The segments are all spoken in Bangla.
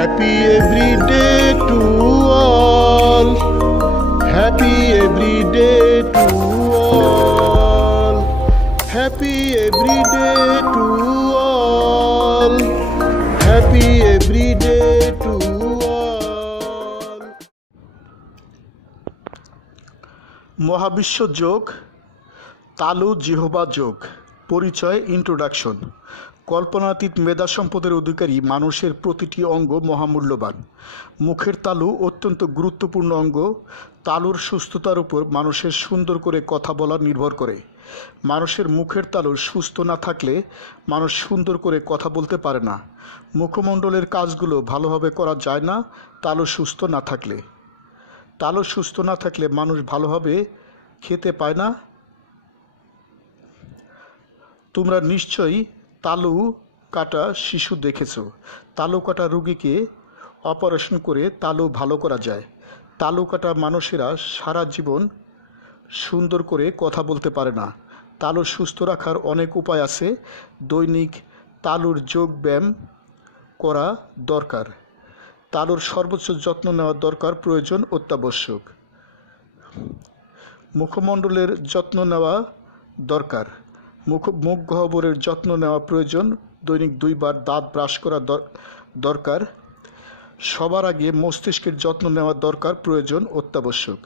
Happy every day to all. Happy every day to all. Happy every day to all. Happy every day to all. মহাবিশ্ব যোগ, তালু জিহবা যোগ। পরিচয়, ইন্ট্রোডাকশন। কল্পনাতীত মেধা সম্পদের অধিকারী মানুষের প্রতিটি অঙ্গ মহামূল্যবান। মুখের তালু অত্যন্ত গুরুত্বপূর্ণ অঙ্গ। তালুর সুস্থতার উপর মানুষের সুন্দর করে কথা বলা নির্ভর করে। মানুষের মুখের তালু সুস্থ না থাকলে মানুষ সুন্দর করে কথা বলতে পারে না। মুখমণ্ডলের কাজগুলো ভালোভাবে করা যায় না তালু সুস্থ না থাকলে। তালু সুস্থ না থাকলে মানুষ ভালোভাবে খেতে পায় না। তোমরা নিশ্চয়ই তালু কাটা শিশু দেখেছ। তালু কাটা রোগীকে অপারেশন করে তালু ভালো করা যায়। তালু কাটা মানুষেরা সারা জীবন সুন্দর করে কথা বলতে পারে না। তালু সুস্থ রাখার অনেক উপায় আছে। দৈনিক তালুর যোগ ব্যায়াম করা দরকার। তালুর সর্বোচ্চ যত্ন নেওয়া দরকার, প্রয়োজন, অত্যাবশ্যক। মুখমণ্ডলের যত্ন নেওয়া দরকার। মুখ গহ্বরের যত্ন নেওয়া প্রয়োজন। দৈনিক 2 বার দাঁত ব্রাশ করা দরকার। সবার আগে মস্তিষ্কের যত্ন নেওয়া দরকার, প্রয়োজন, অত্যাবশ্যক।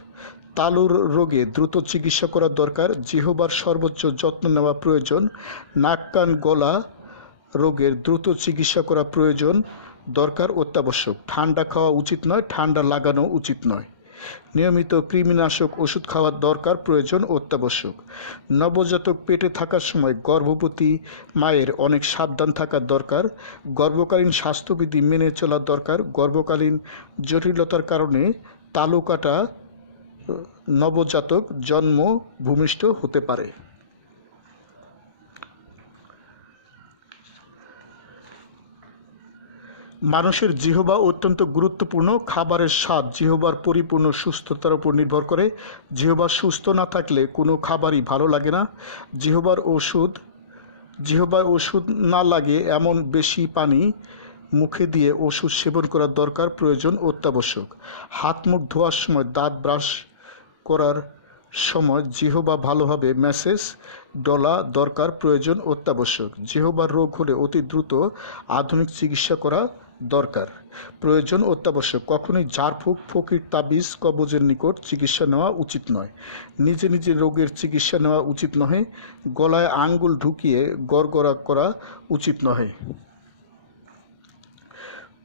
তালুর রোগে দ্রুত চিকিৎসা করা দরকার। জিহ্বার সর্বোচ্চ যত্ন নেওয়া প্রয়োজন। নাক কান গলা রোগের দ্রুত চিকিৎসা করা প্রয়োজন, দরকার, অত্যাবশ্যক। ঠান্ডা খাওয়া উচিত নয়, ঠান্ডা লাগানো উচিত নয়। নিয়মিত কৃমিনাশক ওষুধ খাওয়ার দরকার, প্রয়োজন, অত্যাবশ্যক। নবজাতক পেটে থাকার সময় গর্ভবতী মায়ের অনেক সাবধান থাকার দরকার। গর্ভকালীন স্বাস্থ্যবিধি মেনে চলার দরকার। গর্ভকালীন জটিলতার কারণে তালু কাটা নবজাতক জন্ম ভূমিষ্ঠ হতে পারে। মানুষের জিহ্বা অত্যন্ত গুরুত্বপূর্ণ। খাবারের স্বাদ জিহ্বার পরিপূর্ণ সুস্থতার উপর নির্ভর করে। জিহ্বা সুস্থ না থাকলে কোনো খাবারই ভালো লাগে না। জিহ্বায় ওষুধ না লাগে এমন বেশি পানি মুখে দিয়ে ওষুধ সেবন করার দরকার, প্রয়োজন, অত্যাবশ্যক। হাত মুখ ধোয়ার সময়, দাঁত ব্রাশ করার সময় জিহ্বা ভালোভাবে ম্যাসেজ ডলা দরকার, প্রয়োজন, অত্যাবশ্যক। জিহ্বার রোগ হলে অতি দ্রুত আধুনিক চিকিৎসা করা দরকার, প্রয়োজন, অত্যাবশ্যক। কখনোই ঝাড়ফুঁক, ফকির, তাবিজ, কবজের নিকট চিকিৎসা নেওয়া উচিত নয়। নিজে নিজে রোগের চিকিৎসা নেওয়া উচিত নহে। গলায় আঙ্গুল ঢুকিয়ে গড়গড়া করা উচিত নহে।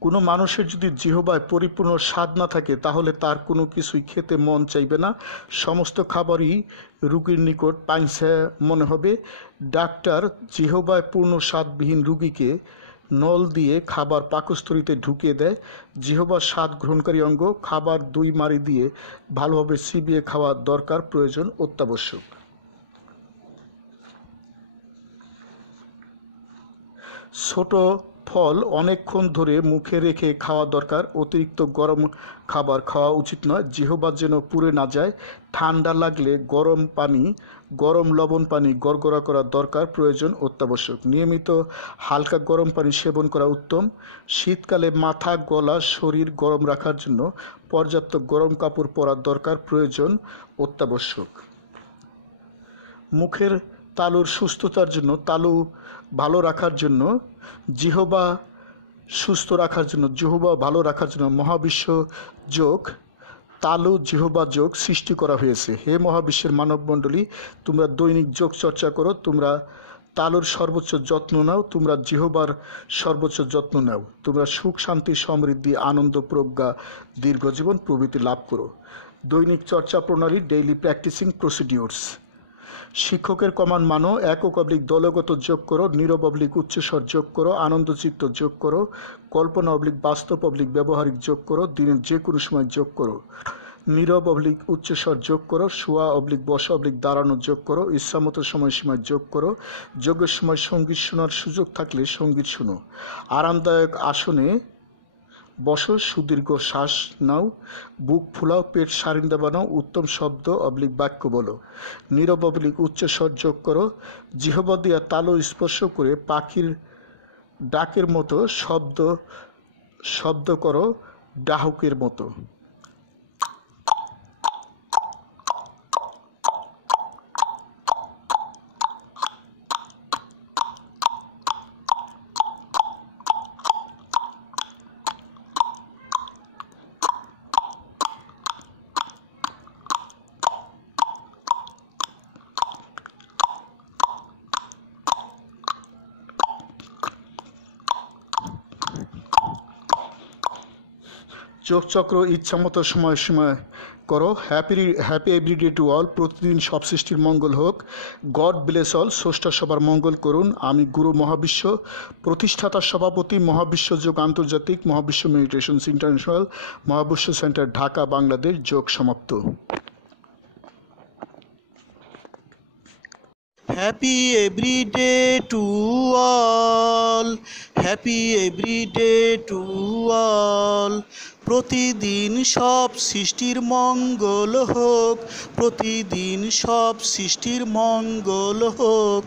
কোনো মানুষের যদি জিহ্বায় পরিপূর্ণ স্বাদ না থাকে তাহলে তার কোনো কিছুই খেতে মন চাইবে না। সমস্ত খাবারই রোগীর নিকট পাইনসা মনে হবে। ডাক্তার জিহ্বায় পূর্ণ স্বাদবিহীন রোগীকে নল দিয়ে খাবার পাকস্থলীতে ঢুকিয়ে দেয়। জিহ্বা স্বাদ গ্রহণকারী অঙ্গ। খাবার 2 মারি দিয়ে ভালোভাবে চিবিয়ে খাওয়া দরকার, প্রয়োজন, অত্যাবশ্যক। ছোট ফল অনেকক্ষণ ধরে মুখে রেখে খাওয়া দরকার। অতিরিক্ত গরম খাবার খাওয়া উচিত নয়। জিহ্বা যেন পুড়ে না যায়। ঠান্ডা লাগলে গরম লবণ পানি গড়গড়া করা দরকার, প্রয়োজন, অত্যাবশ্যক। নিয়মিত হালকা গরম পানি সেবন করা উত্তম। শীতকালে মাথা, গলা, শরীর গরম রাখার জন্য পর্যাপ্ত গরম কাপড় পরা দরকার, প্রয়োজন, অত্যাবশ্যক। মুখের তালুর সুস্থতার জন্য, তালু ভালো রাখার জন্য, জিহ্বা সুস্থ রাখার জন্য, জিহ্বা ভালো রাখার জন্য মহাবিশ্ব যোগ, তালু জিহ্বা যোগ সৃষ্টি করা হয়েছে। হে মহাবিশ্বের মানবমণ্ডলী, তোমরা দৈনিক যোগ চর্চা করো। তোমরা তালুর সর্বোচ্চ যত্ন নাও। তোমরা জিহ্বার সর্বোচ্চ যত্ন নাও। তোমরা সুখ, শান্তি, সমৃদ্ধি, আনন্দ, প্রজ্ঞা, দীর্ঘজীবন প্রভৃতি লাভ করো। দৈনিক চর্চা প্রণালী, ডেইলি প্র্যাকটিসিং প্রসিডিউরস। শিক্ষকের কমান্ড মানো। একক অবলিক দলগত যোগ করো। নীরব অবলিক উচ্চস্বর যোগ করো। আনন্দচিত্ত যোগ করো। কল্পনা অবলিক বাস্তব অবলিক ব্যবহারিক যোগ করো। দিনের যে কোনো সময় যোগ করো। নীরব অবলিক উচ্চস্বর যোগ করো। শোয়া অবলিক বসা অবলিক দাঁড়ানো যোগ করো। ইচ্ছামতো সময়সীমায় যোগ করো। যোগের সময় সঙ্গীত শোনার সুযোগ থাকলে সঙ্গীত শোনো। আরামদায়ক আসনে বসো, সুদীর্ঘ শ্বাস নাও, বুক ফুলাও, পেট সারিন্দা বানাও, উত্তম শব্দ অবলিক বাক্য বলো। নীরব অবলিক উচ্চস্বর যোগ করো। জিহ্বা দিয়া তালু স্পর্শ করে পাখির ডাকের মতো শব্দ শব্দ করো ডাহুকের মতো। যোগচক্র ইচ্ছামতো সময় সময় করো। হ্যাপি এভরিডে টু অল, প্রতিদিন সব সৃষ্টির মঙ্গল হোক। গড ব্লেস অল, স্রষ্টা সবার মঙ্গল করুন। আমি গুরু মহাবিশ্ব প্রতিষ্ঠাতা সভাপতি, মহাবিশ্ব যোগ আন্তর্জাতিক, মহাবিশ্ব মেডিটেশনস ইন্টারন্যাশনাল, মহাবিশ্ব সেন্টার, ঢাকা, বাংলাদেশ। যোগ সমাপ্ত। Happy everyday to all, happy everyday to all. প্রতিদিন সব সৃষ্টির মঙ্গল হোক, প্রতিদিন সব সৃষ্টির মঙ্গল হোক।